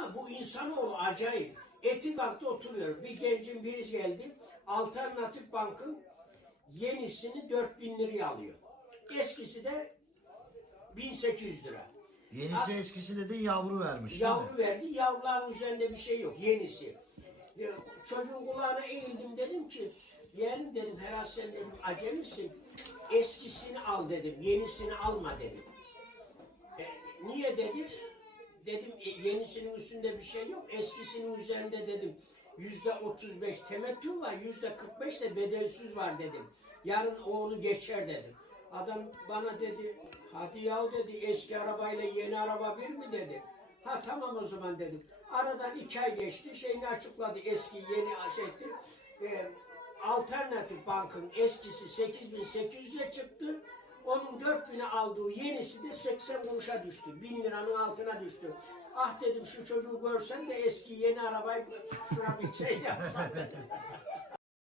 Ama bu insanoğlu acayip. Eti bankta oturuyor. Bir gencin birisi geldi. Alternatif bankın yenisini 4000 liraya alıyor. Eskisi de 1800 lira. Yenisi eskisi dedin yavru vermiş değil Yavru mi? verdi. Yavruların üzerinde bir şey yok. Yenisi. Çocuğun kulağına eğildim dedim ki yeğenim dedim herhalde sen dedim acemisin. Eskisini al dedim. Yenisini alma dedim. E, niye dedim? Dedim e, yenisinin üstünde bir şey yok. Eskisinin üzerinde dedim. Yüzde 35 temettü var, yüzde 45 de bedelsiz var dedim. Yarın oğlu geçer dedim. Adam bana dedi, hadi yahu dedi eski arabayla yeni araba bir mi dedi. Ha tamam o zaman dedim. Aradan iki ay geçti, şeyini açıkladı eski yeni şeydi. E, alternatif bankın eskisi 8800'e çıktı. Onun 4000'e aldığı yenisi de 80 kuruşa düştü. 1000 liranın altına düştü. Ah dedim şu çocuğu görsen de eski yeni arabayı yapsan dedim.